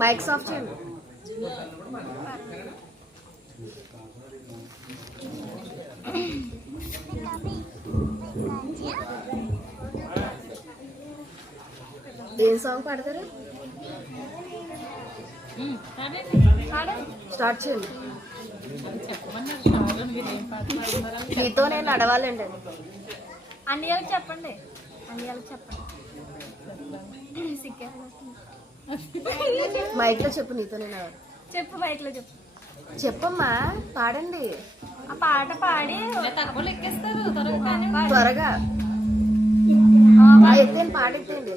Mics of చేయండి. ఏం song పాడతారు? స్టార్ట్ చేయండి. మీతో నేను నడవాలండి. అది అన్నయ్యకి చెప్పండి. అన్నయ్యకి చెప్పండి. మైక్ లో చెప్పు. నీతో నేను చెప్పు. మైక్ లో చెప్పు. చెప్పమ్మా, పాడండి. ఆ పాట పాడి ఎక్కేస్తారు త్వరగా. ఎత్తేండి, పాట ఎత్తేండి.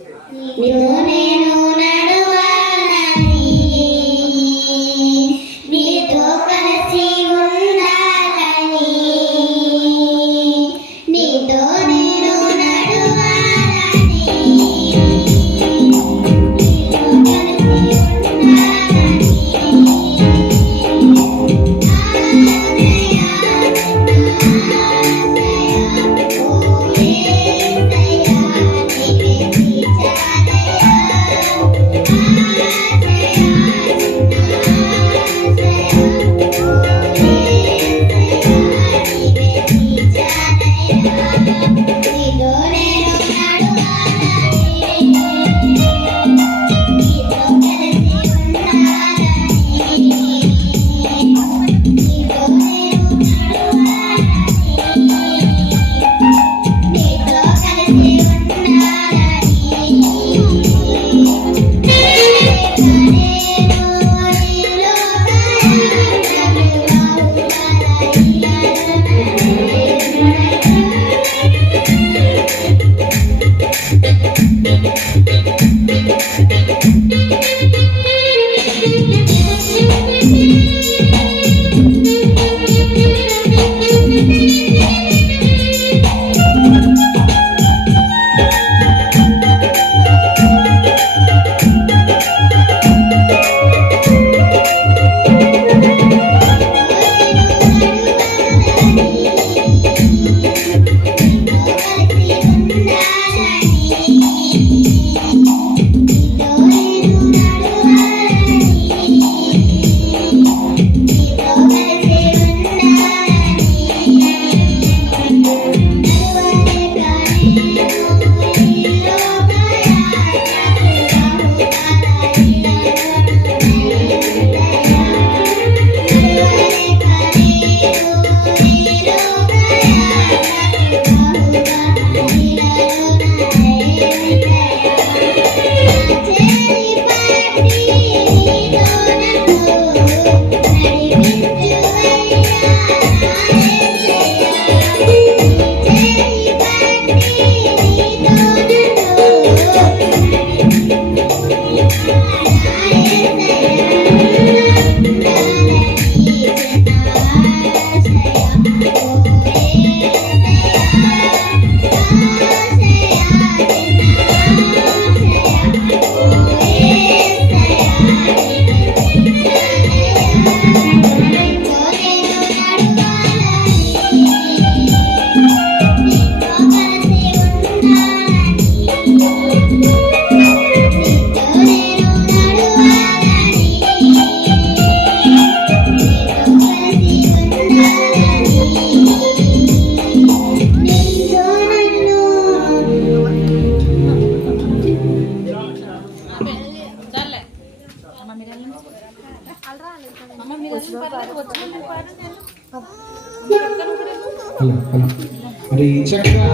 చక్కగా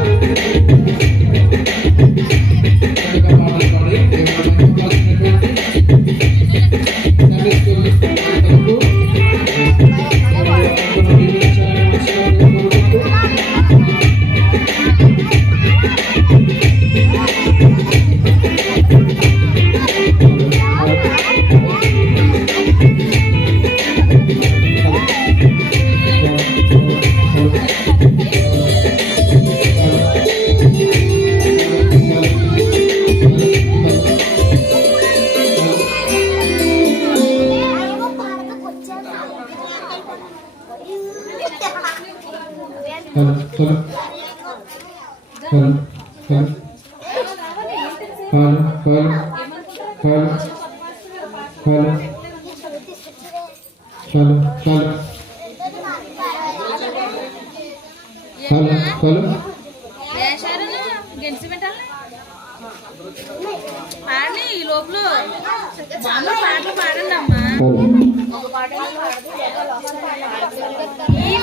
పాటలు పాడి దేవుని మహిమపరుస్తున్నటువంటి సండే స్కూల్ పిల్లలకు దీవించాలని కోరుకుంటూ ఈ లోపల పాటలు పాడండి అమ్మా.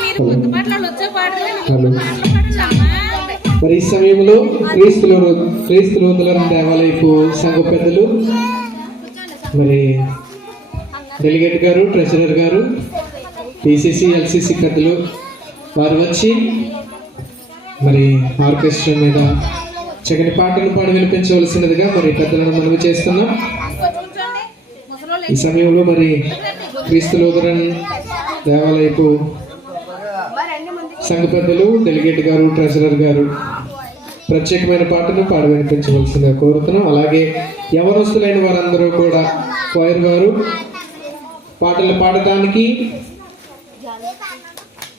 మీరు కొత్త పాటలు వచ్చే పాటలు పాడండి అమ్మా. మరి ఈ సమయంలో క్రీస్తులోతుల దేవాలయపు సంఘ పెద్దలు మరి డెలిగేట్ గారు, ట్రెజరర్ గారు, పిసిసి ఎల్సిసి పెద్దలు వారు వచ్చి మరి ఆర్కెస్ట్రా మీద చక్కని పాటలు పాడి వినిపించవలసినదిగా మరి పెద్దలను మనవి చేస్తున్నాం. ఈ సమయంలో మరి క్రీస్తులోతుల దేవాలయపు సంఘ పెద్దలు, డెలిగేట్ గారు, ట్రెజరర్ గారు ప్రత్యేకమైన పాటను పాడి వినిపించవలసిందిగా కోరుతున్నాం. అలాగే యవనస్తులైన వారందరూ కూడా క్వైర్ వారు పాటలు పాడటానికి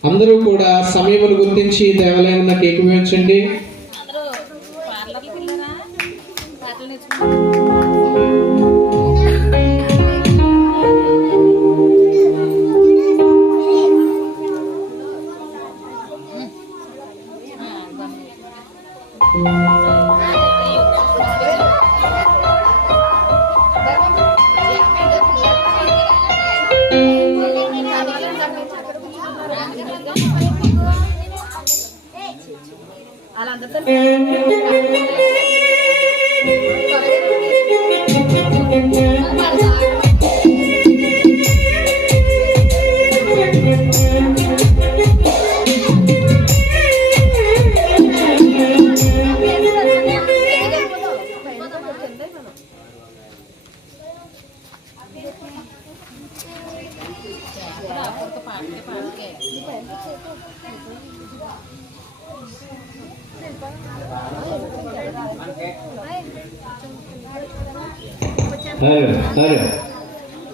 అందరూ కూడా సమయమును గుర్తించి దేవాలయం నాకు ఏకీభవించండి.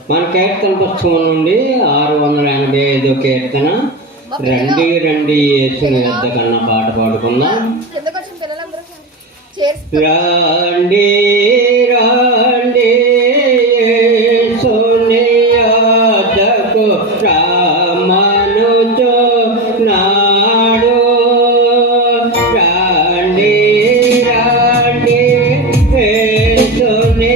మన కీర్తన పుస్తకం నుండి 685 కీర్తన రండి రండి యేసుని యొద్ద కన్నా పాట పాడుకుందాం. రండి రండి యేసుని యొద్దకు రామనుచు నాడు. రండి రండి యేసుని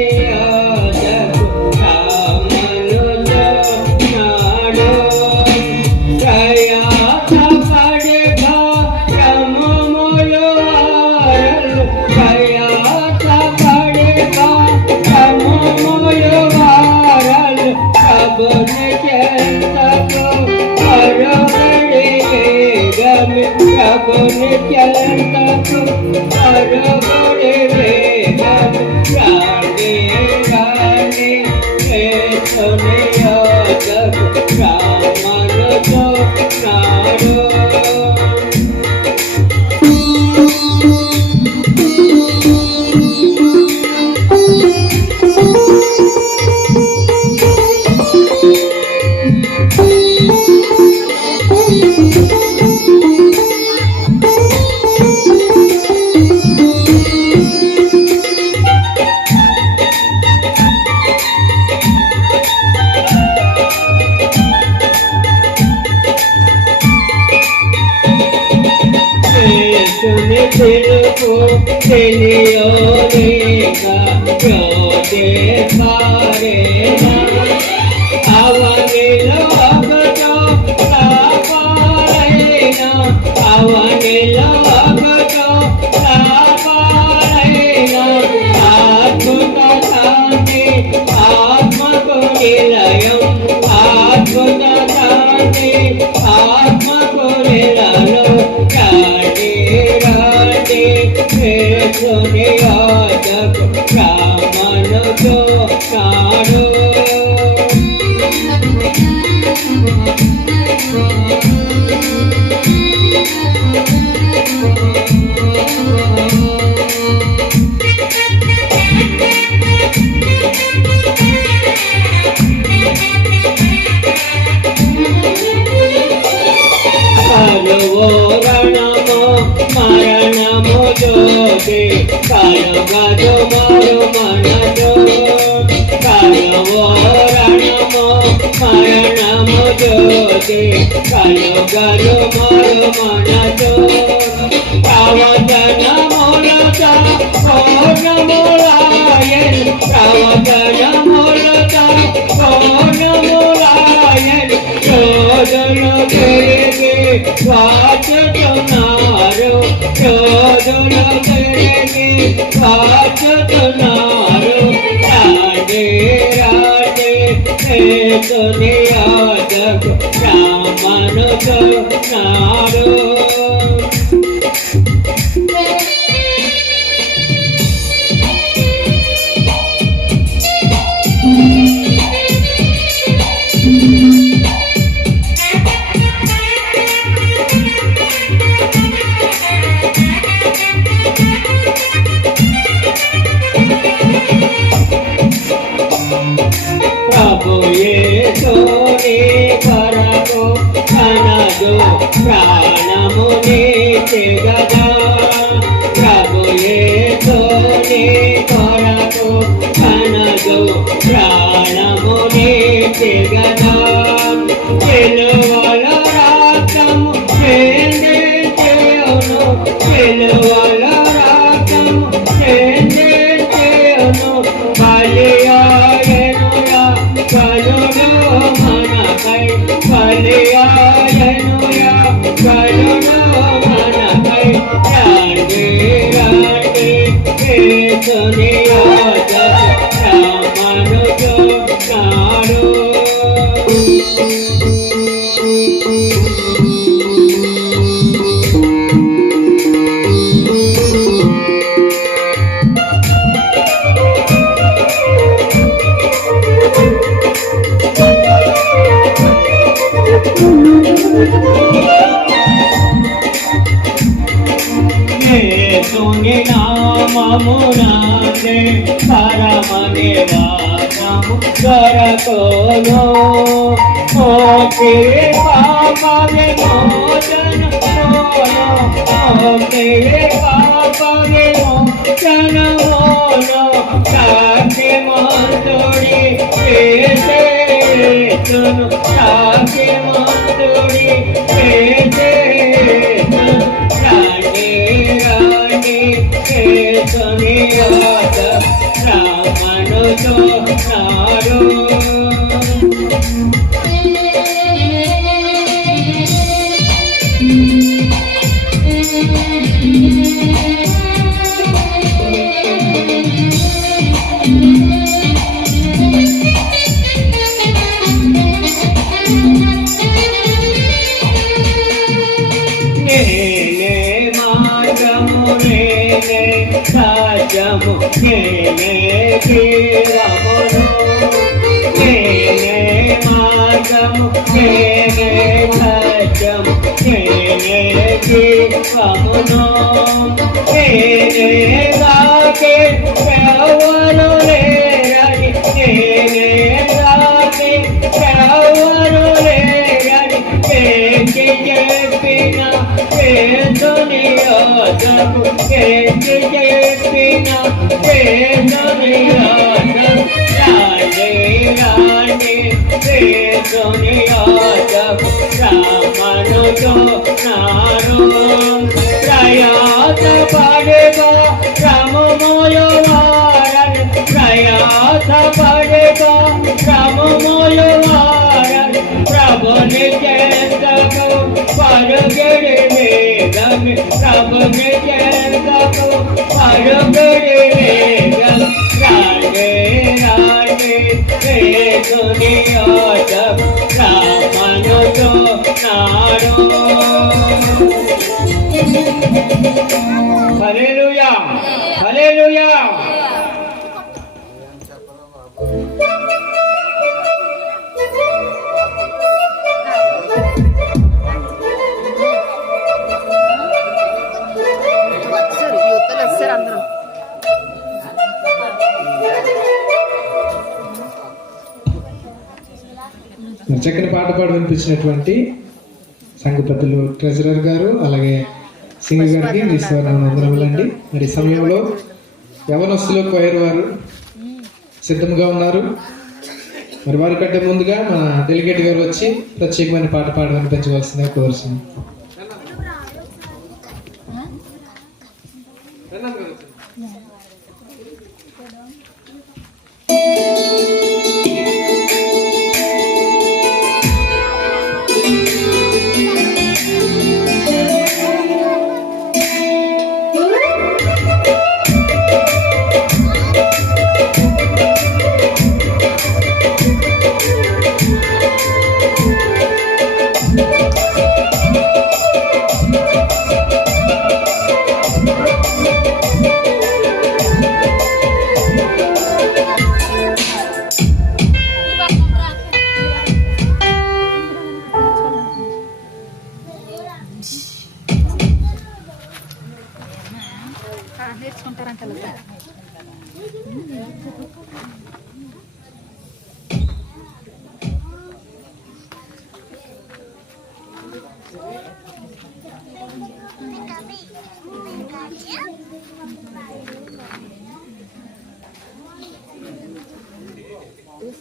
అవనిలో సునియాదకు రామనుతో నాడు కలువోరణము మరణము జ్యోతి కలుగదు మరు మనజో కలువోరణము మరణము జ్యోతి కలుగదు మరు మనజో ప్రవచనములత పౌర్ణములాయన్ ప్రవచనములత పౌర్ణములాయన్ రోజులు తిరిగి వాచుతున్నారు రోజులు తిరిగి వాచుతున్నారు రాజే రాజే సునియాదకు రామనుతో నాడు ప్రభు యేసుని కొరకు తనదు ప్రాణముని తెగదా ప్రభు యేసుని కొరకు తనదు ప్రాణముని తెగదా తెలువల రాకము చెందేను తెలువల రాకము చెందేను బలియాయనురా కలుడు మనకై బలియాయనురా కలుడు మనకై రాండి రాండి సునియాదకు రామనుతో నాడు యేసుని నామమునాదే పరమనివాసము దొరకును ఓ తిరి పాప విమోచనమును ఓ తిరి పాప విమోచనమును సాక్షిమంతుడి యేసును సాక్షిమంతుడి యేసును రాణి రాణి సునియాదకు రామనుతో నాడు నేనే మార్గము నేనే సత్యము నేనే జీవమును నేనే మార్గము నేనే సత్యము నేనే జీవమును నేనే కాకే ఎవరు లేరని నేనే కాకే ఎవరు లేరని చెప్పిన సునియాదకు చెప్పిన సునియాదకు రాండి రాండి సునియాదకు రామనుతో నాడు ప్రయాస పడగా శ్రమమోయవారన్ ప్రయాస పడగా శ్రమమోయవారన్ ప్రభుని చేతకు పరుగడి వేగం ప్రభుని చేతకు పరుగడి వేగం రాండి రాండి సునియాదకు రామనుతో నాడు హల్లెలూయా. ఒకసారి అందరూ చక్కని పాట పాడి వినిపించినటువంటి సంఘపతులు ట్రెజరర్ గారు అలాగే సింగ్ గారికి వందనములండి. మరి ఈ సమయంలో యవనస్తులు క్వైర్ వారు సిద్ధంగా ఉన్నారు. మరి వారి కంటే ముందుగా మన డెలిగేట్ గారు వచ్చి ప్రత్యేకమైన పాట పాడి వినిపించవలసిందిగా కోరుతున్నాం.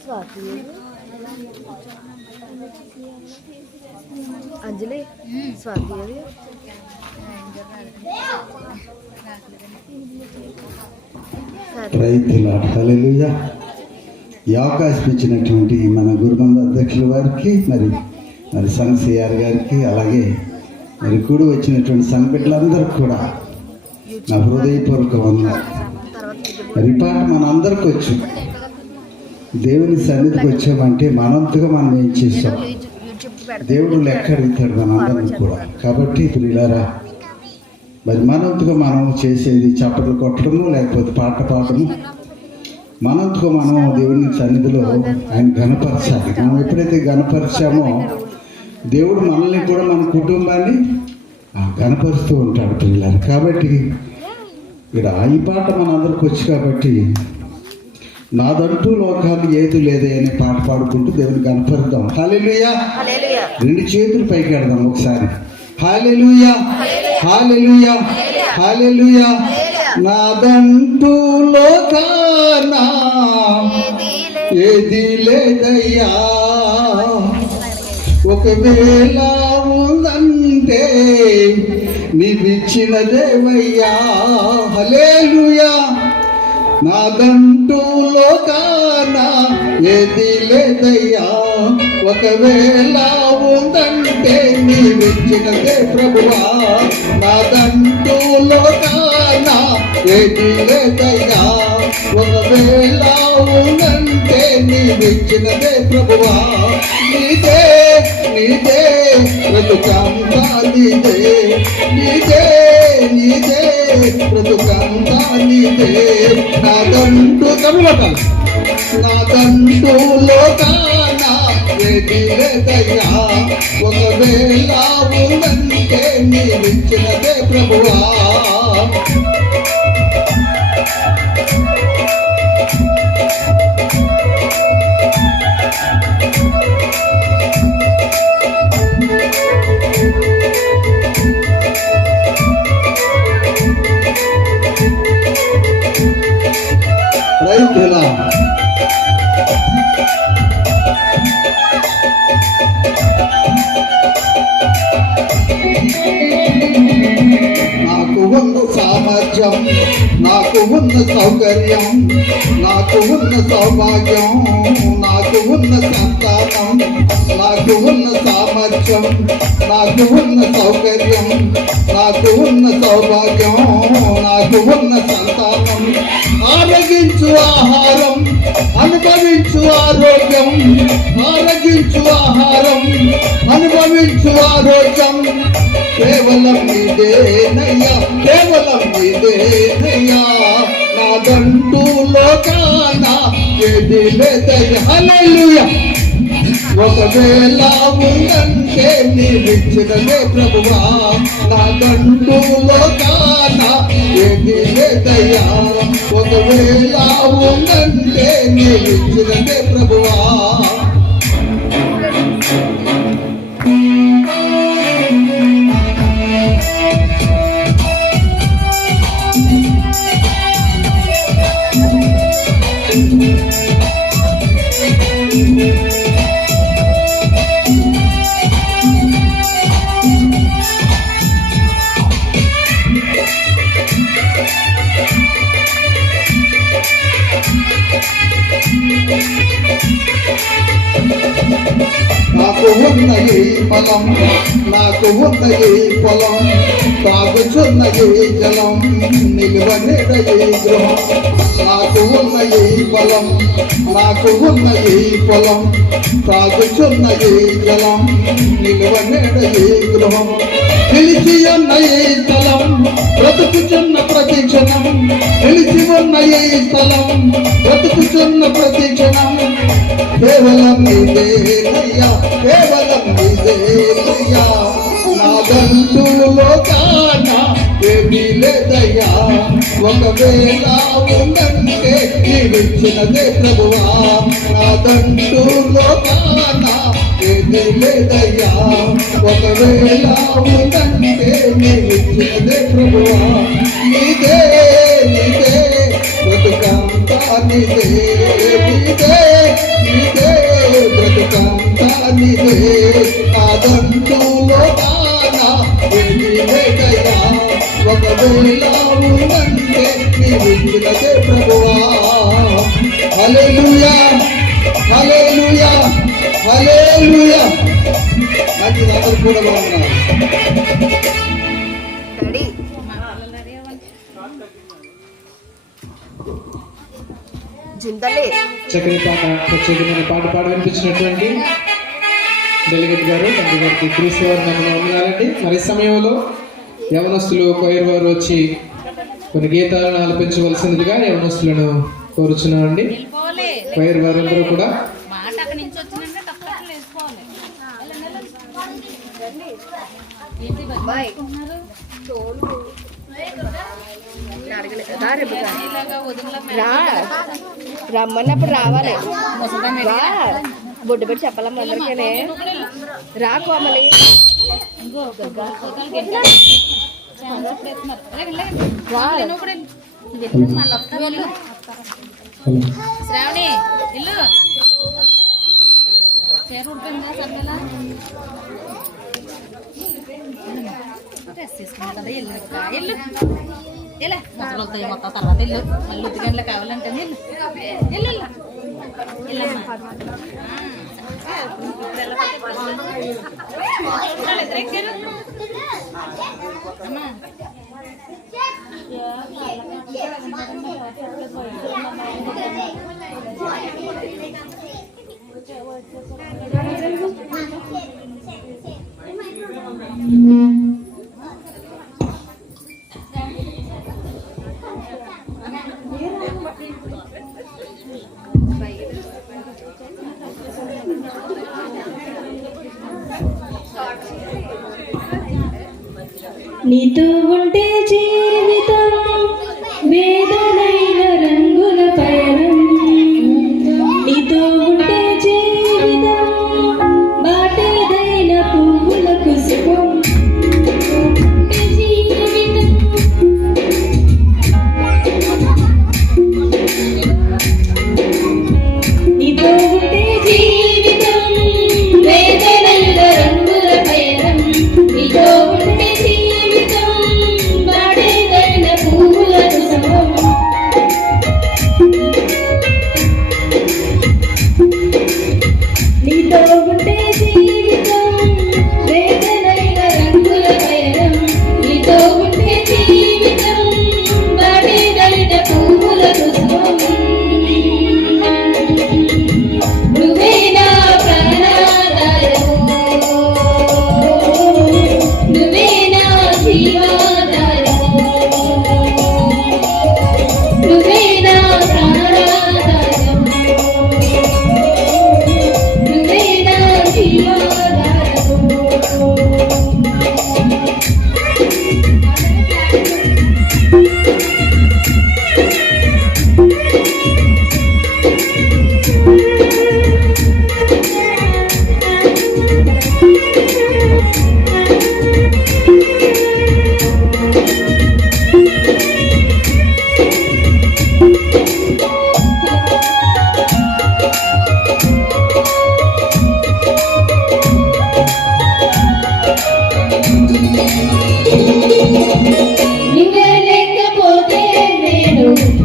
స్వాతి అంజలి స్వాతి అది రైతులా హల్లెలూయా. ఈ అవకాశం ఇచ్చినటువంటి మన గురుబంధ అధ్యక్షుల వారికి మరి సంఘ సిఆర్ గారికి అలాగే మరి కూడి వచ్చినటువంటి సంఘ బిడ్డలందరికీ కూడా నా హృదయపూర్వక వందనాలు. మరి ఈ పాట మన అందరికి వచ్చు. దేవుని సన్నిధికి వచ్చామంటే మనంతగా మనం ఏం చేస్తాం, దేవుడు లెక్క అడుగుతాడు మనందరిని కూడా. కాబట్టి పిల్లారా మరి మనంతగా మనం చేసేది చప్పట్లు కొట్టడము లేకపోతే పాట పాడము, మనంతగా మనం దేవుని సన్నిధిలో ఆయన ఘనపరచాలి. మనం ఎప్పుడైతే ఘనపరిచామో దేవుడు మనల్ని కూడా మన కుటుంబాన్ని ఘనపరుస్తూ ఉంటాడు పిల్లలు. కాబట్టి ఇక్కడ ఈ పాట మనందరికి వచ్చు. కాబట్టి నాదంటూ లోకాలు ఏది లేదే అనే పాట పాడుకుంటూ దేవుని కనపరుద్దాం. హల్లెలూయా. రెండు చేతులు పైకి పెడదాం ఒకసారి. హల్లెలూయా, హల్లెలూయా, హల్లెలూయా. నాదంటూ లోకాన ఏది లేదయ్యా, ఒకవేళ ఉందంటే నీవిచ్చిన దేవయ్యా. హల్లెలూయా. నాదంటూ లోకాన ఏది లేదయ్యా, ఒకవేళ ఉందంటే నీవిచ్చినదే ప్రభువా. నాదంటూ లోకాన ఏది లేదయ్యా, ఒకవేళ ఉందంటే నీవిచ్చినదే ప్రభువా. నీదే నీదే బ్రతుకంతా నీదే, నీదే నీదే బ్రతుకంతా నీదే. నాదంటూ కమలటం నాదంటూ లోకాన ఏది లేదయ్యా, ఒకవేళ ఉందంటే నీవిచ్చినదే ప్రభువా. రైతులా నాకు ఉన్న సామర్థ్యం, నాకు ఉన్న సౌకర్యం, నాకు ఉన్న సౌభాగ్యం, నాకు ఉన్న సంతానం, నాకు ఉన్న సామర్థ్యం, నాకు ఉన్న సౌకర్యం, నాకు ఉన్న సౌభాగ్యం, నాకు ఉన్న సంతానం, ఆరగించు ఆహారం, అనుభవించు ఆరోగ్యం, ఆరగించు ఆహారం, అనుభవించు ఆరోగ్యం, కేవలం నీదేనయ్యా, కేవలం నీదేనయ్యా. నాదంటూ లోకాన ఏది లేదయ్యా. హల్లెలూయా. ఒకవేళ ఉందంటే నీవిచ్చినదే ప్రభువా, నాకంటూ లోకాన ఏది లేదయ్యా. ఒకవేళ ఉందంటే నీవిచ్చినదే ప్రభువా. నాకు ఉన్న ఈ ఫలం, నాకు ఉన్న ఈ పొలం, తాగుచున్న ఈ జలం, నిలువనిడ ఈ గృహం. నాకు ఉన్న ఈ ఫలం, నాకు ఉన్న ఈ పొలం, తాగుచున్న ఈ జలం, నిలువనిడ ఈ గృహం. నిలిచి ఉన్న ఈ స్థలం, బ్రతుకుచున్న ప్రతి క్షణం, నిలిచి ఉన్న ఈ స్థలం, బ్రతుకుచున్న ప్రతి క్షణం, కేవలం నీదేనయ్యా, కేవలం నీదేనయ్యా. నాదంటూ లోకాన ఏమీ లేదయ్యా. ఒకవేళ ఉందంటే నీవిచ్చినదే ప్రభువా, నాదంటూ లోకాన ఏమీ లేదయ్యా. ఒకవేళ ఉందంటే నీవిచ్చినదే ప్రభువా. నీదే నీదే బ్రతుకంతా నీదే, నీదే నీదే బ్రతుకంతా నీదే. నాదంటూ లోకాన ఏమీ లేదయ్యా. ఒకవేళ ఉందంటే నీవిచ్చినదే ప్రభువా. హల్లెలూయా, హల్లెలూయా, హల్లెలూయా. మంచిది, అందరూ కూడా బాగున్నారు. డాడీ జిందలే చక్కని పాట, ప్రత్యేకమైన పాట పాడి వినిపించినటువంటి డెలిగేట్ గారు, తండ్రి గారికి క్రీస్తు వారు నన్ను ఉన్నారండి. మరి ఈ సమయంలో యవనస్తులు కొయిర్ వారు వచ్చి కొన్ని గీతాలను ఆలపించవలసిందిగా యవనస్తులను కోరుచున్నామండి. వెళ్ళిపోవాలి. కొయిర్ వారందరూ కూడా మాట అక్కడి నుంచి వచ్చిందంటే తప్పకుండా వేసుకోవాలి. ఏంటి బాయ్ ఉన్నారు? ఇలాగా వదినలా రా రమ్మన్నప్పుడు రావాలి. ముసలి రా బొడ్డు పెట్టి చెప్పాలమ్మ అందరికీ. రా కోమలి. రా శ్రావణి ఇల్లు చీర ఉడిపోయిందా సన్నలా డ్రెస్ తీసుకున్నా కదా ఇల్లు ఇల్లు ఇలా మొత్తం మొత్తం తర్వాత ఇల్లు మళ్ళీ ఉద్దిగంటలు కావాలంటే ఇల్లు ఇల్లు ఇల్లమ్మా అమ్మా నీతో ఉంటే జీవితం వేదనైన రంగుల పయనం, నీతో ఉంటే జీవితం బాటేదైన పువ్వుల కుసుమం. నీతో ఉంటే జీవితం వేదనైన రంగుల పయనం, నీతో ఉంటే జీవితం బాటేదైన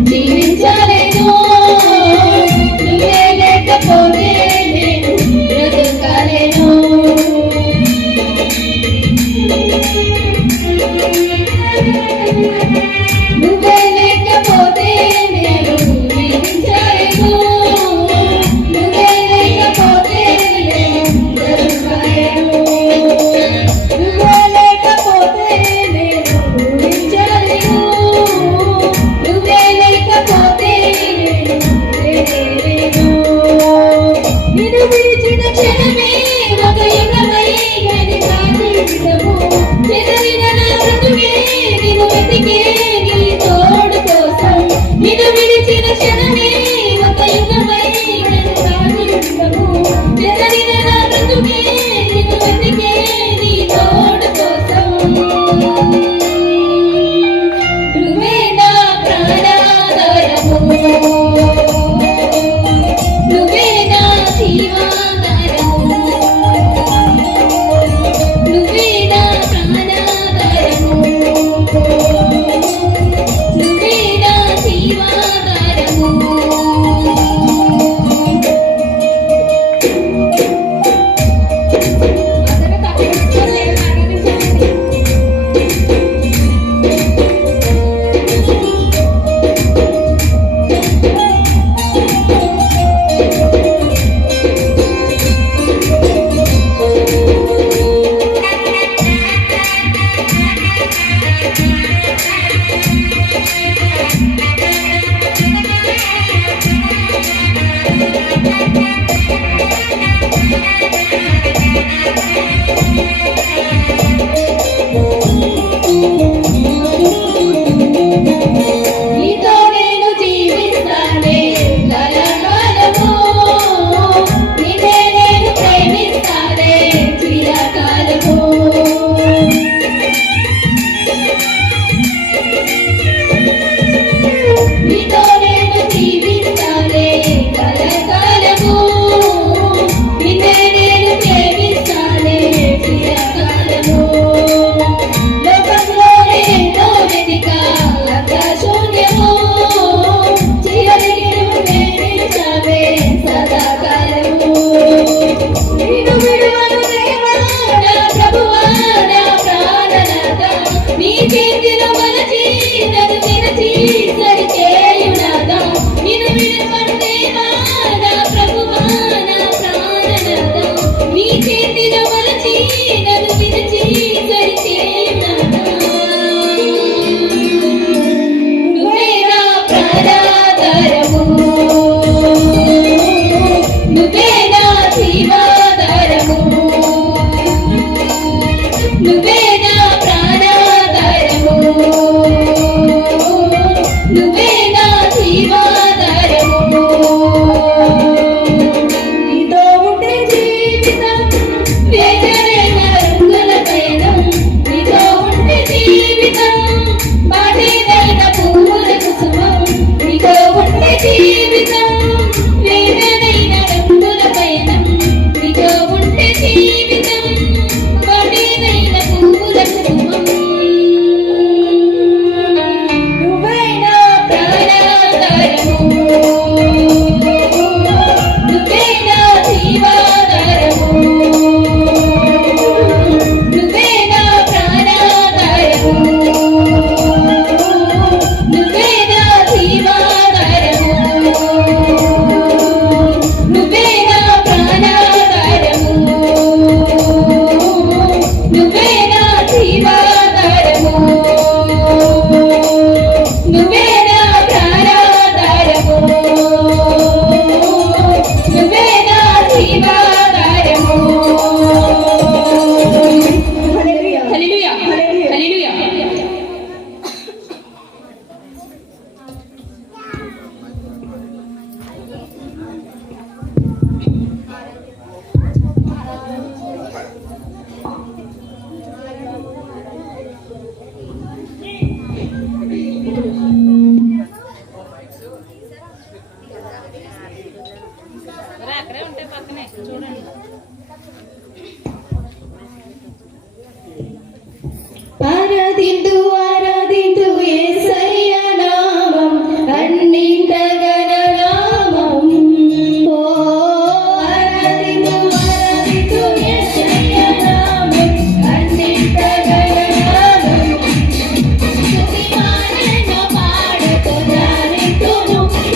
జీవించలేను నువ్వే లేకపోతే నేను బ్రతకలేను నువ్వే లేకపోతే నేను జీవించలేను నువ్వే లేకపోతే నేను బ్రతకలేను నువ్వే లేకపోతే నేను జీవించలేను నువ్వే లేకపోతే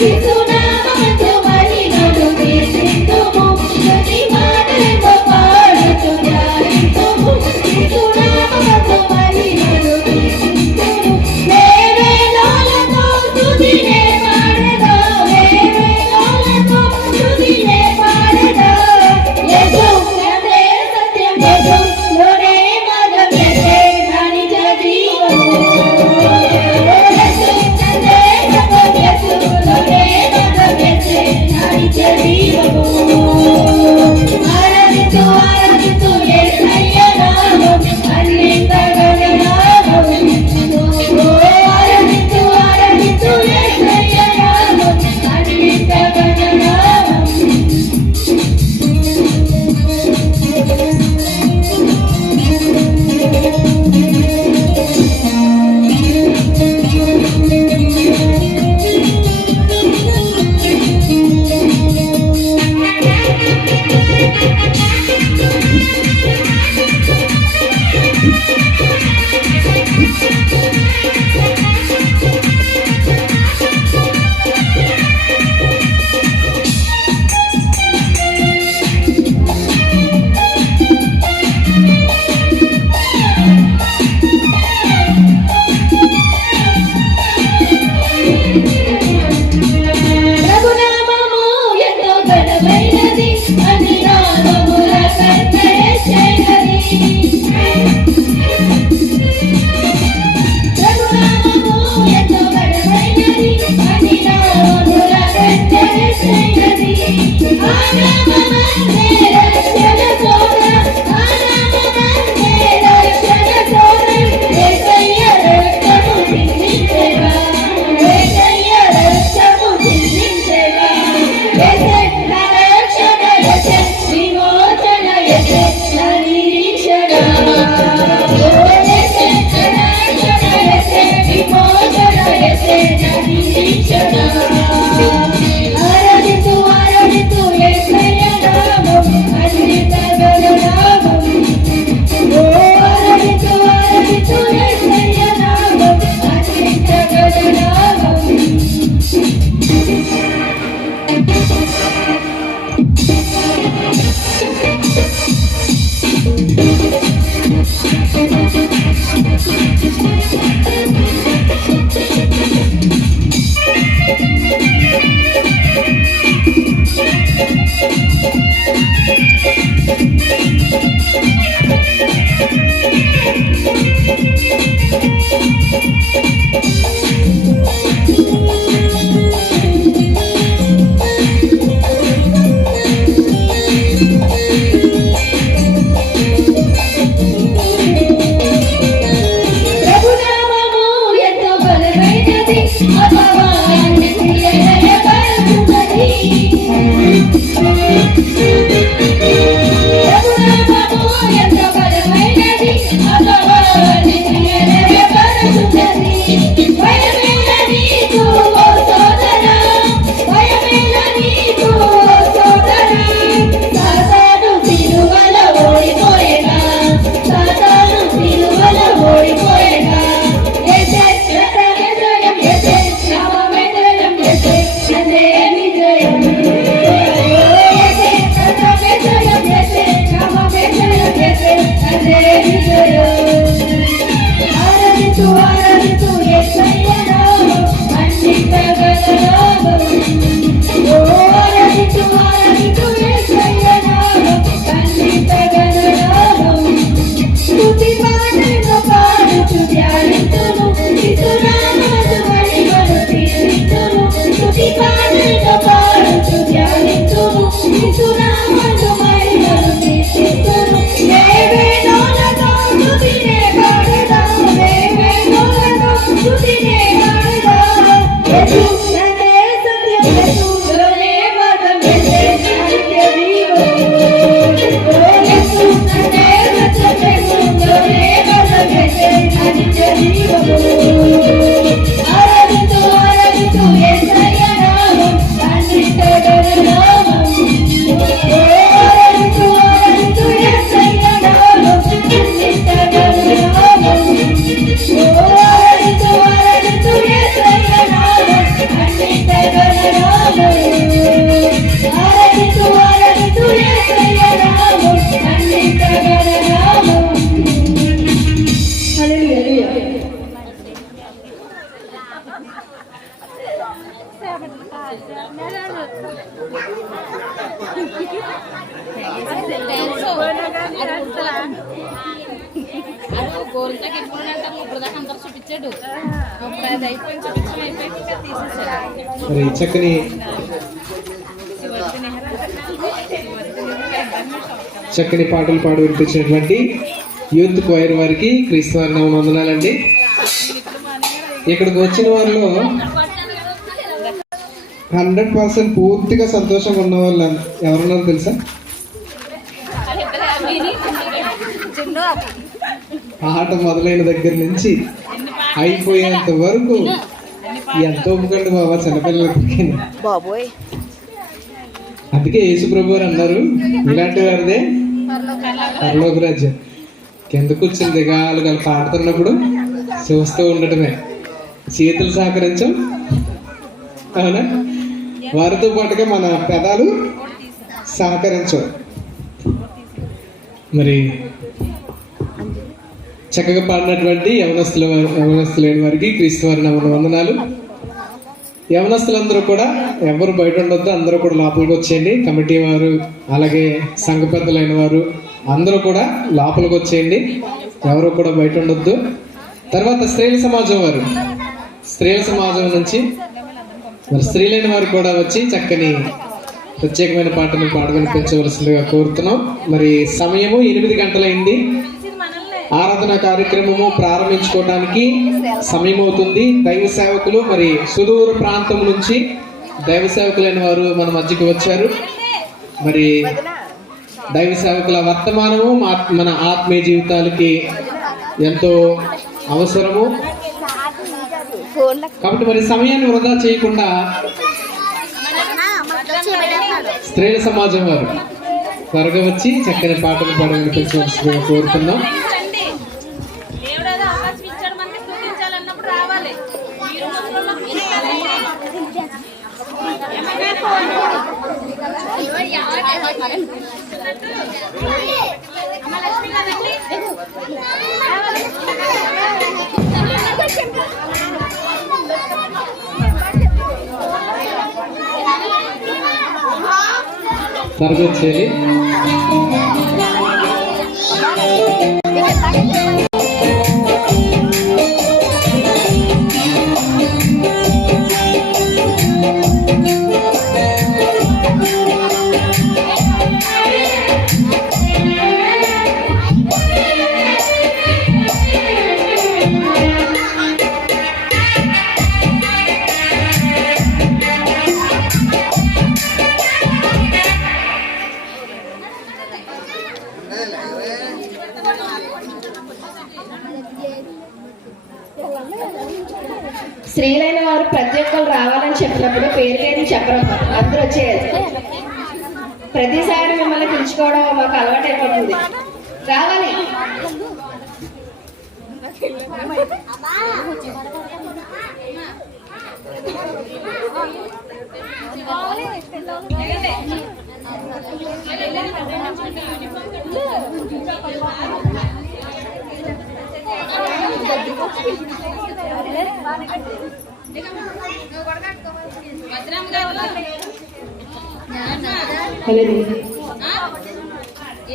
యేసునామముతో మహిమను కీర్తింతుము స్తుతి మాటలతో పాడుతూ ధ్యానింతుము యేసునామముతో మహిమను కీర్తింతుము వేవేలాలతో స్తుతినే పాడెదా వేవేలాలతో స్తుతినే పాడెదా యేసు నందే సత్యం యేసు లోనే మార్గం యేసే నా నిజ జీవము యేసు నందే సత్యం యేసు లోనే మార్గం యేసే నా నిజ జీవము ఆరాధించు ఆరాధించు యేసయ్య నామం అన్నింత గణనామం ఆరాధించు ఆరాధించు యేసయ్య నామం అన్నింత గణనామం ప్రభునామము ఎంతో ఘనమైనది అన్ని నామముల కంటే శ్రేష్టది ప్రభునామము ఎంతో ఘనమైనది అన్ని నామముల కంటే శ్రేష్టది ఆ నామమందే రక్షణ సోద ఆ నామమందే రక్షణ సోద యేసయ్య రక్తము చిందించెగా యేసయ్య రక్తము చిందించెగా యేసే నా రక్షణ యేసే విమోచన యేసే నా నిరీక్షణ యేసే నా రక్షణ యేసే విమోచన యేసే నా నిరీక్షణ ఆరాధించు ఆరాధించు యేసయ్య గోల్డ్కి ఎప్పుడు ఇప్పుడు దాకా అందరూ చూపించాడు. అది అయిపోయి చూపించడం అయిపోయి తీసేసాడు. మరి చక్కని చక్కని పాటలు పాడి వినిపించినటువంటి యూత్ క్వైర్ వారికి క్రీస్తు వారి నామమున వందనాలండి. ఇక్కడికి వచ్చిన వారిలో 100% పూర్తిగా సంతోషంగా ఉన్న వాళ్ళు ఎవరున్నారో తెలుసా? ఆట మొదలైన దగ్గర నుంచి అయిపోయేంత వరకు ఎంతో ఒప్పుకోండి బాబా చిన్నపిల్లలకి. బాబోయ్, అందుకే యేసు ప్రభు వారు అన్నారు, ఇలాంటి వారిదే పరలోక రాజ్యం. కింద కూర్చుని దిగాలు పాడుతున్నప్పుడు చూస్తూ ఉండటమే, చేతులు సహకరించం. అవునా? వారితో పాటుగా మన పెదాలు సహకరించవు. మరి చక్కగా పాడినటువంటి యవనస్తులైన వారికి క్రీస్తు వారి నామమున వందనాలు. యవనస్తులందరూ కూడా ఎవరు బయట ఉండొద్దు, అందరూ కూడా లోపలికి వచ్చేయండి. కమిటీ వారు అలాగే సంఘ పెద్దలైన వారు అందరూ కూడా లోపలికి వచ్చేయండి, ఎవరు కూడా బయట ఉండొద్దు. తర్వాత స్త్రీల సమాజం వారు, స్త్రీల సమాజం నుంచి మరి స్త్రీలైన వారు కూడా వచ్చి చక్కని ప్రత్యేకమైన పాటను పాట వినిపించవలసిందిగా కోరుతున్నాం. మరి సమయము 8 గంటలైంది. ఆరాధన కార్యక్రమము ప్రారంభించుకోవడానికి సమయం అవుతుంది. దైవ సేవకులు మరి సుదూర ప్రాంతం నుంచి దైవ సేవకులైన వారు మన మధ్యకి వచ్చారు. మరి దైవ సేవకుల వర్తమానము మన ఆత్మీయ జీవితాలకి ఎంతో అవసరము కాబట్టి మరి సమయాన్ని వృధా చేయకుండా స్త్రీల సమాజం వారు త్వరగా వచ్చి చక్కని పాటలు పాడి వినిపించవలసిందిగా కోరుతున్నాం. త్వరగా వచ్చేది. స్త్రీలైన వారు ప్రతి ఒక్కరు రావాలని చెప్పినప్పుడు పేరు పేరు చెప్పడం, అందరూ వచ్చేయాలి. ప్రతిసారి మిమ్మల్ని పిలుచుకోవడం మాకు అలవాటు అయిపోతుంది. రావాలి.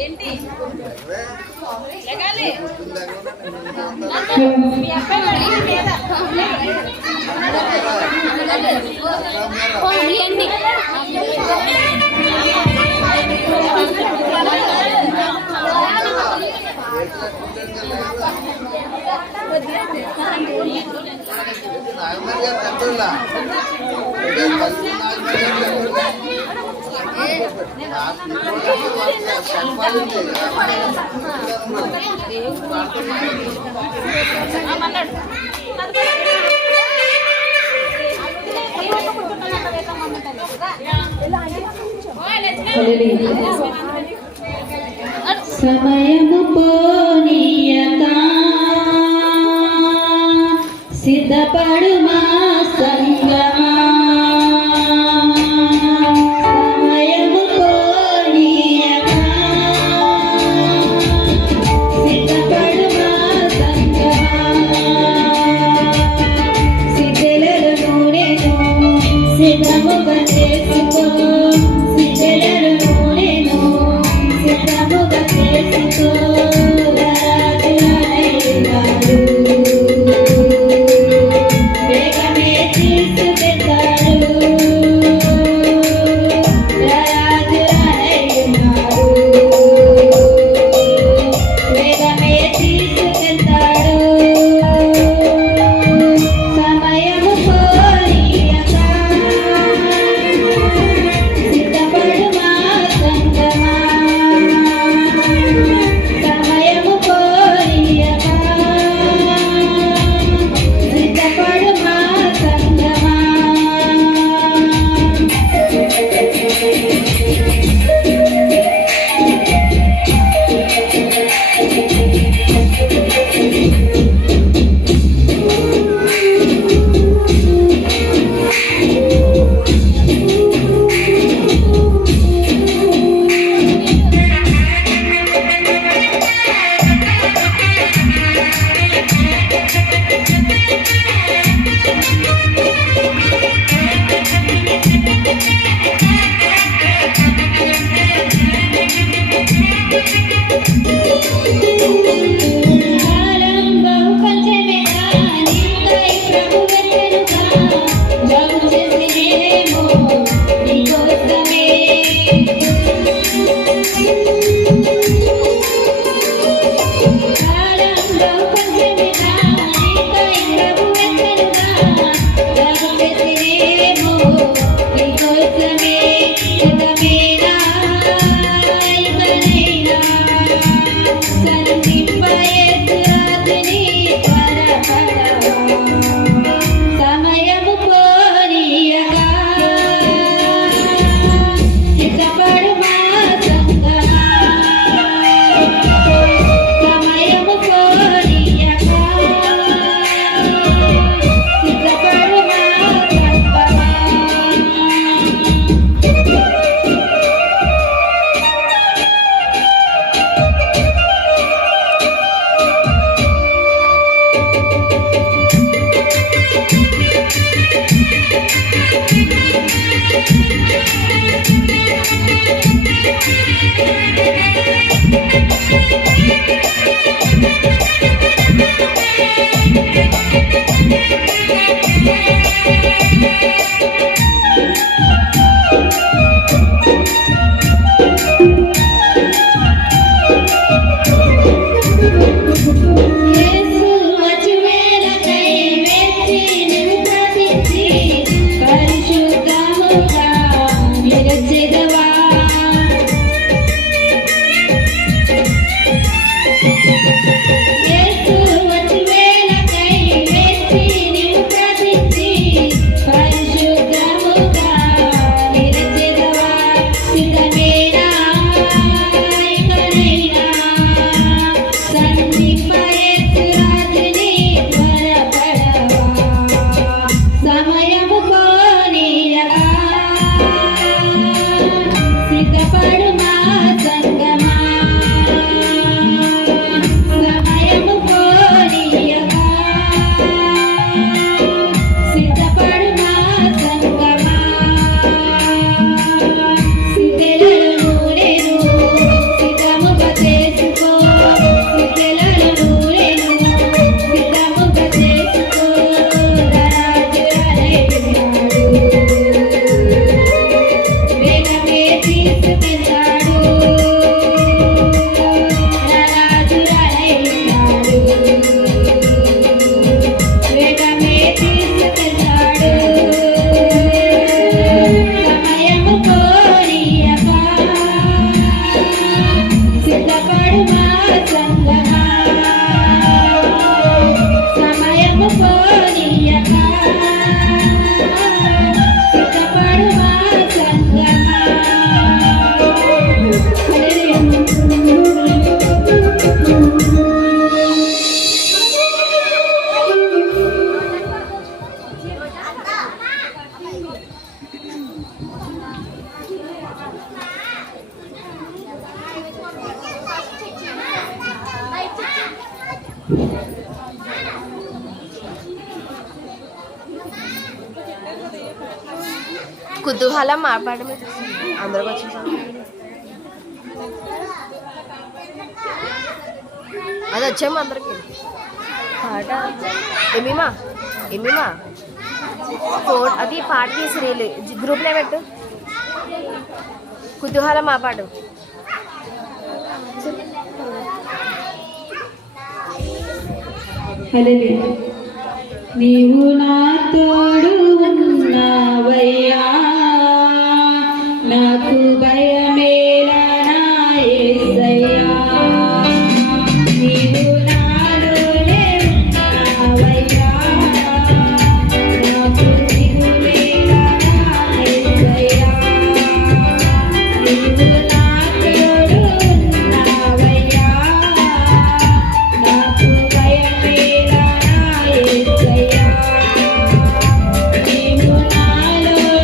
ఏంటి సమయము పోనీయక సిద్ధపడు మా సంగమా, సమయము పోనీయక సిద్ధపడు మా సంగమా, సిద్ధులను నేను సిద్ధ కుతూహలం మా పాట మీద అందరికి వచ్చి అది వచ్చాము అందరికి పాట ఏమీమా అది పాట తీసి రీలు గ్రూప్లో పెట్టు కుతూహలం మా పాట హల్లెలూయా. నీవు నా తోడు ఉన్నావయ్యా, నాకు భయమేలా నా యేసయ్యా. నీవు నాలోనే ఉన్నావయ్యా, నాకు దిగులేలా నా యేసయ్యా. నీవు నా తోడు ఉన్నావయ్యా, నాకు భయమేలా నా యేసయ్యా. నీవు నాలోనే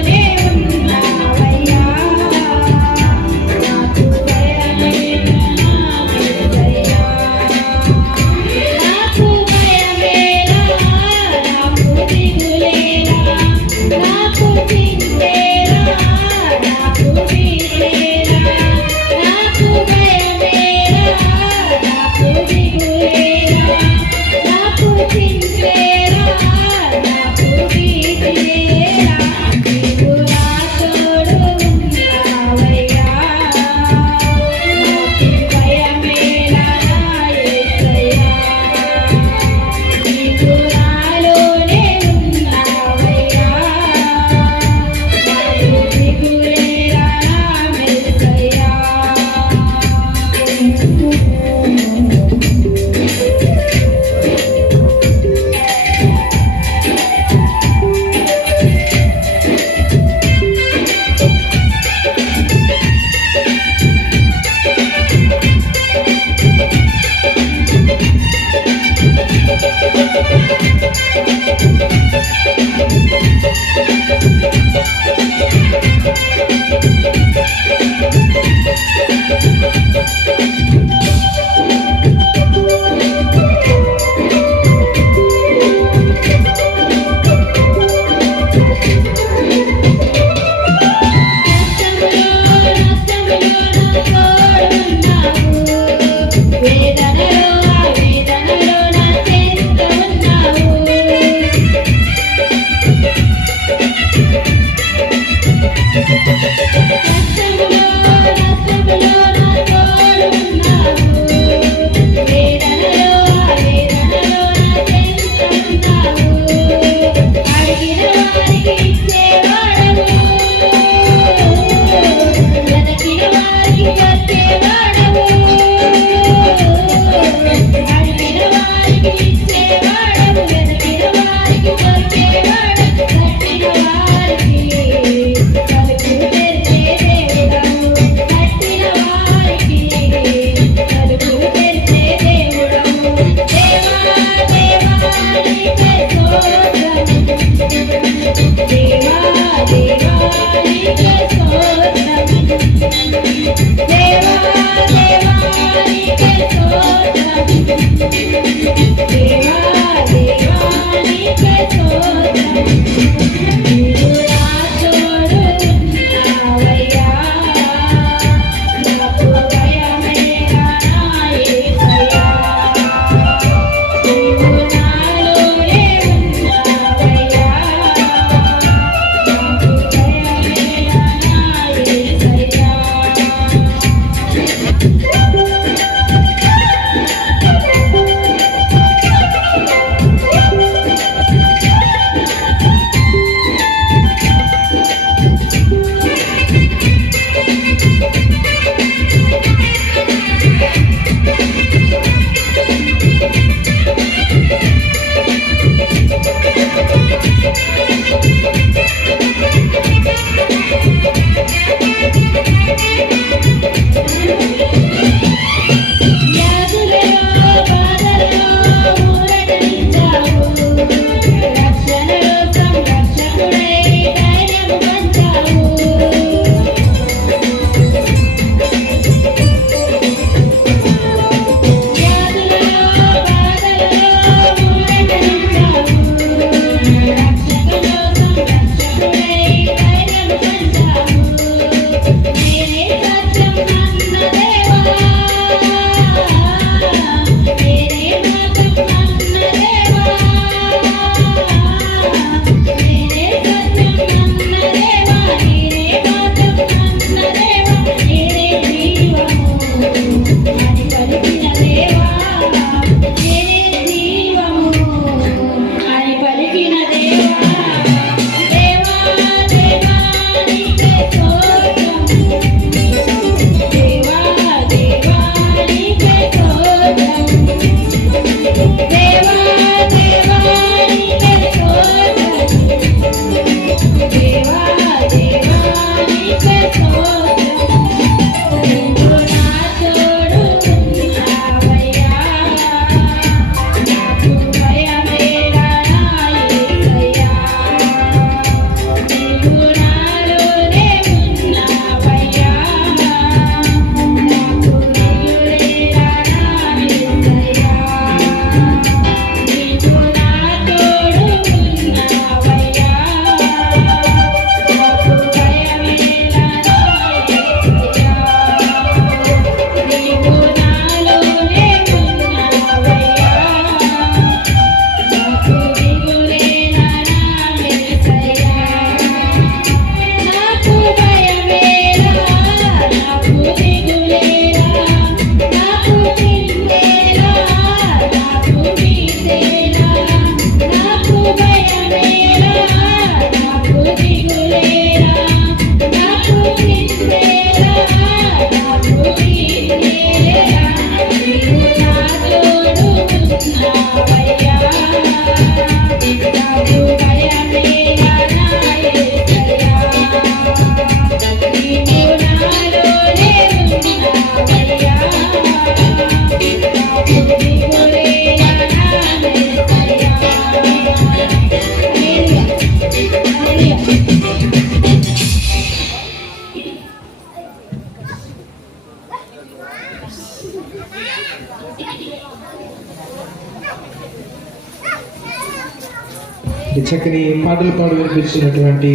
చక్కని పాటలు పాడు వినిపించినటువంటి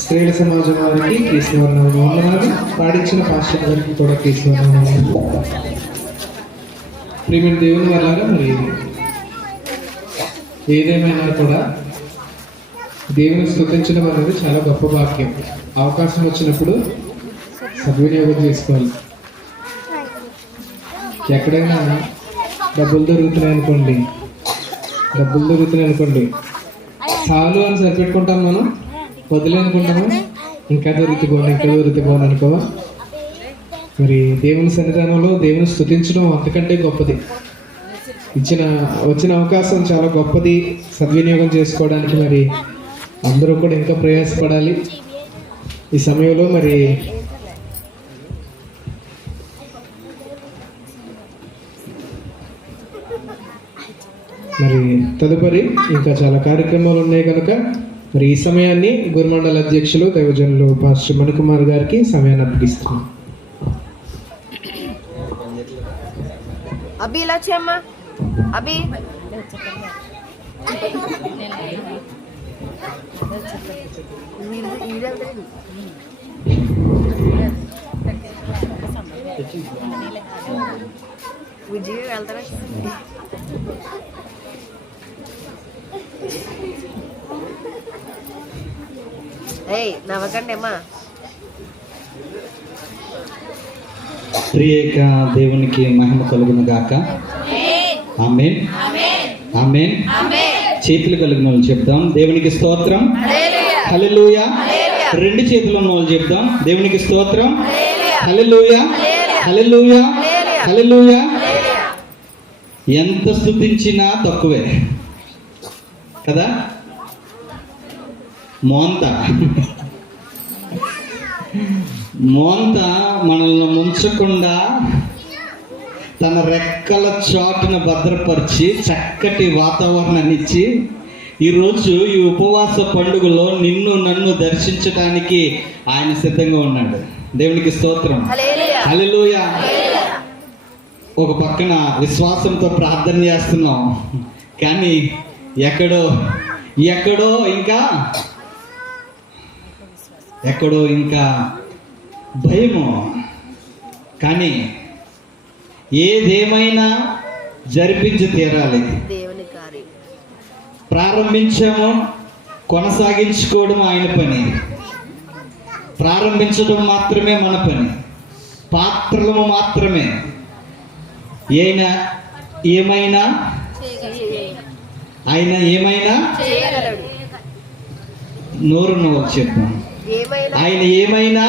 స్త్రీల సమాజం వారికి కృష్ణవర్ణ వందనాలు, పాడించిన పాస్టర్ గారికి కూడా కృష్ణవర్ణ. ప్రియమైన దేవుని వల్ల మరి ఏదేమైనా కూడా దేవుని స్తుతించడం అనేది చాలా గొప్ప భాగ్యం. అవకాశం వచ్చినప్పుడు సద్వినియోగం చేసుకోవాలి. ఎక్కడైనా డబ్బులు దొరుకుతున్నాయి అనుకోండి, చాలు అని సరిపెట్టుకుంటాం, మనం వదిలేనుకుంటాము, ఇంకా దొరికి పోను అనుకో. మరి దేవుని సన్నిధానంలో దేవుని స్తుతించడం అంతకంటే గొప్పది. వచ్చిన అవకాశం చాలా గొప్పది, సద్వినియోగం చేసుకోవడానికి మరి అందరూ కూడా ఇంకా ప్రయాసపడాలి. ఈ సమయంలో మరి తదుపరి ఇంకా చాలా కార్యక్రమాలు ఉన్నాయి కనుక మరి ఈ సమయాన్ని గురుమండల అధ్యక్షులు దైవజనులు పాస్టర్ మణికుమార్ గారికి సమయాన్ని అప్పగిస్తున్నాం. అభి ఇలా వచ్చామ్మా, అభి విజయ్ వెళ్తారా? నవ్వకండి అమ్మా. త్రియేక దేవునికి మహిమ కలుగును గాక. ఆమేన్, ఆమేన్. చేతులు కలిగిన వాళ్ళు చెప్దాం దేవునికి స్తోత్రం, హల్లెలూయా. రెండు చేతులు ఉన్న వాళ్ళు చెప్దాం దేవునికి స్తోత్రం, హల్లెలూయా, హల్లెలూయా, హల్లెలూయా. ఎంత స్తుతించినా తక్కువే కదా. మోంత మనల్ని ముంచకుండా తన రెక్కల చాటును భద్రపరిచి చక్కటి వాతావరణాన్ని ఇచ్చి ఈరోజు ఈ ఉపవాస పండుగలో నిన్ను నన్ను దర్శించడానికి ఆయన సిద్ధంగా ఉన్నాడు. దేవునికి స్తోత్రం, హల్లెలూయా. ఒక పక్కన విశ్వాసంతో ప్రార్థన చేస్తున్నాం, కానీ ఎక్కడో ఇంకా భయము. కానీ ఏదేమైనా జరిపించి తీరాలి. ప్రారంభించాము, కొనసాగించుకోవడం ఆయన పని. ప్రారంభించడం మాత్రమే మన పని, పాత్రలు మాత్రమే. ఆయన ఏమైనా నోరు చెప్తాం. ఆయన ఏమైనా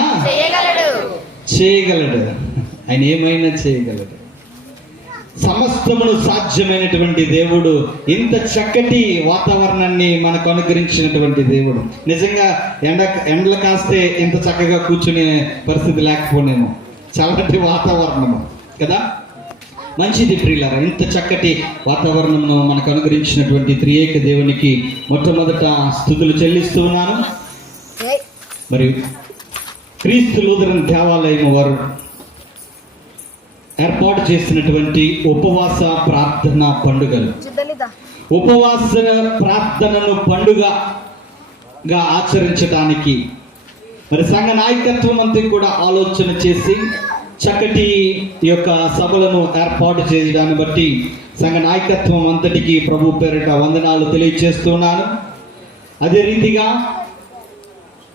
చేయగలడు. ఆయన ఏమైనా చేయగలడు. సమస్తమును సాధ్యమైనటువంటి దేవుడు, ఇంత చక్కటి వాతావరణాన్ని మనకు అనుగ్రహించినటువంటి దేవుడు. నిజంగా ఎండలు కాస్తే ఇంత చక్కగా కూర్చునే పరిస్థితి లేకపోనేమో. చల్లటి వాతావరణము కదా, మంచిది ప్రియులారా. ఇంత చక్కటి వాతావరణంను మనకు అనుగ్రహించినటువంటి త్రియేక దేవునికి మొట్టమొదట స్తుతులు చెల్లిస్తూ ఉన్నాను. మరి క్రీస్తు లూథరన్ దేవాలయం వారు ఏర్పాటు చేసినటువంటి ఉపవాస ప్రార్థన పండుగలు, ఉపవాస ప్రార్థనను పండుగగా ఆచరించడానికి మరి సంఘ నాయకత్వం అంతా కూడా ఆలోచన చేసి చక్కటి యొక్క సభలను ఏర్పాటు చేయడాన్ని బట్టి సంఘ నాయకత్వం అంతటికి ప్రభు పేరిట వందనాలు తెలియజేస్తున్నాను. అదే రీతిగా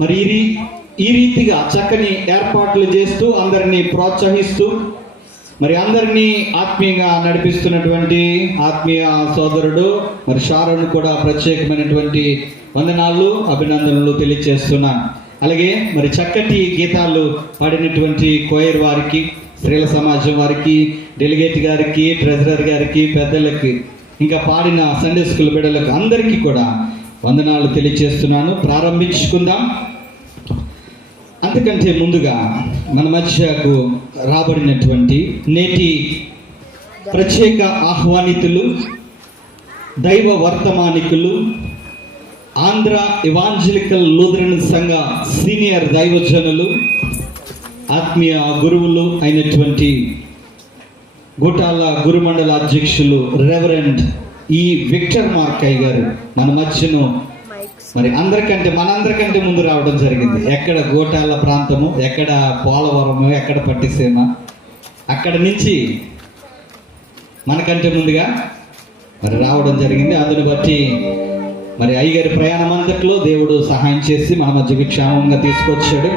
మరి ఈ రీతిగా చక్కని ఏర్పాట్లు చేస్తూ అందరినీ ప్రోత్సహిస్తూ మరి అందరినీ ఆత్మీయంగా నడిపిస్తున్నటువంటి ఆత్మీయ సోదరుడు మరి షారోన్ కూడా ప్రత్యేకమైనటువంటి వందనాలు, అభినందనలు తెలియజేస్తున్నాను. అలాగే మరి చక్కటి గీతాలు పాడినటువంటి కోయర్ వారికి, స్త్రీల సమాజం వారికి, డెలిగేట్ గారికి, ట్రెజరర్ గారికి, పెద్దలకి, ఇంకా పాడిన సండే స్కూల్ బిడ్డలకు అందరికీ కూడా వందనాలు తెలియజేస్తున్నాను. ప్రారంభించుకుందాం. అంతకంటే ముందుగా మన మధ్యకు రాబడినటువంటి నేటి ప్రత్యేక ఆహ్వానితులు, దైవ వర్తమానికులు, ఆంధ్ర ఇవాంజలికల్ లూథరన్ సంఘ సీనియర్ దైవజనులు, ఆత్మీయ గురువులు అయినటువంటి గోటాల గురుమండల అధ్యక్షులు రెవరెండ్ ఈ విక్టర్ మార్కయ్య గారు మన మధ్యను మరి మనందరికంటే ముందు రావడం జరిగింది. ఎక్కడ గోటాల ప్రాంతము, ఎక్కడ పోలవరము, ఎక్కడ పట్టిసీమ, అక్కడ నుంచి మనకంటే ముందుగా మరి రావడం జరిగింది. అందుని బట్టి మరి అయ్యగారి ప్రయాణం అంతట్లో దేవుడు సహాయం చేసి మన మధ్యకి క్షేమంగా తీసుకొచ్చాడు.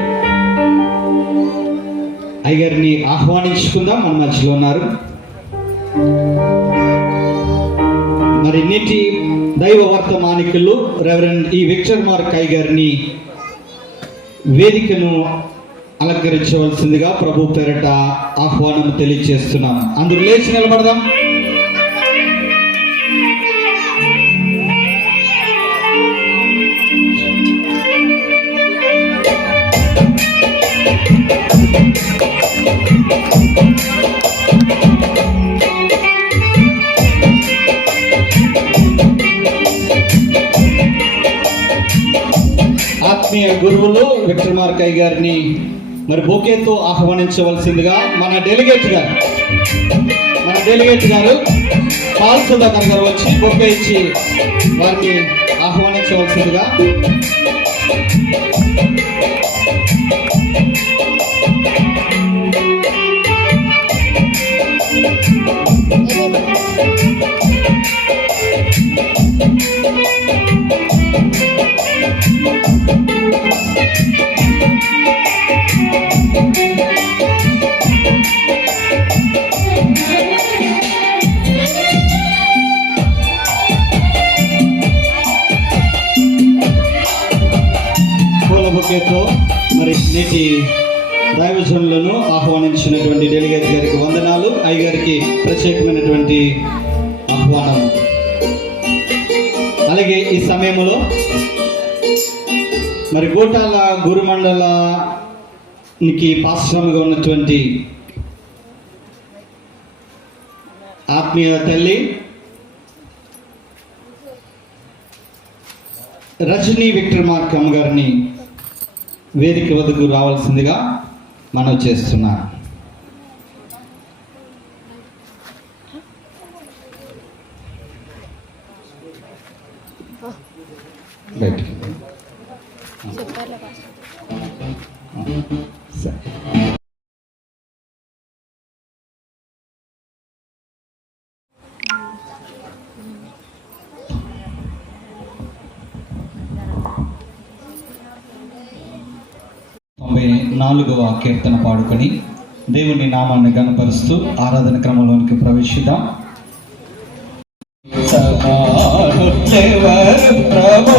అయ్యగారిని ఆహ్వానించుకుందాం, మన మధ్యలో ఉన్నారు. మరి నేటి దైవ వర్తమానికులు రెవరెండ్ ఈ విక్టర్ మార్కయ్య గారిని వేదికను అలంకరించవలసిందిగా ప్రభు పేరట ఆహ్వానం తెలియజేస్తున్నాం. అందరూ లేచి నిలబడదాం. ఆత్మీయ గురువులు విక్టర్ మార్కయ్య గారిని మరి బొకేతో ఆహ్వానించవలసిందిగా మన డెలిగేట్ గారు పాల్ సుధాకర్ గారు వచ్చి బొకే ఇచ్చి వారిని ఆహ్వానించవలసిందిగా. పూల బొకేతో మరి నేటి దైవజనులను ఆహ్వానించినటువంటి డెలిగేట్ గారికి వందనాలు. అయ్యగారికి ప్రత్యేకమైనటువంటి ఆహ్వానం. అలాగే ఈ సమయంలో మరి గోటాల గురుమండలానికి పాశ్రమగా ఉన్నటువంటి ఆత్మీయ తల్లి రజనీ విక్టర్ మార్కమ్మ గారిని వేదిక వద్దకు రావాల్సిందిగా మనవి చేస్తున్నారు. నాలుగవ కీర్తన పాడుకొని దేవుని నామాన్ని గణపరుస్తూ ఆరాధన క్రమంలోనికి ప్రవేశిద్దాం. సమానులెవరు ప్రభు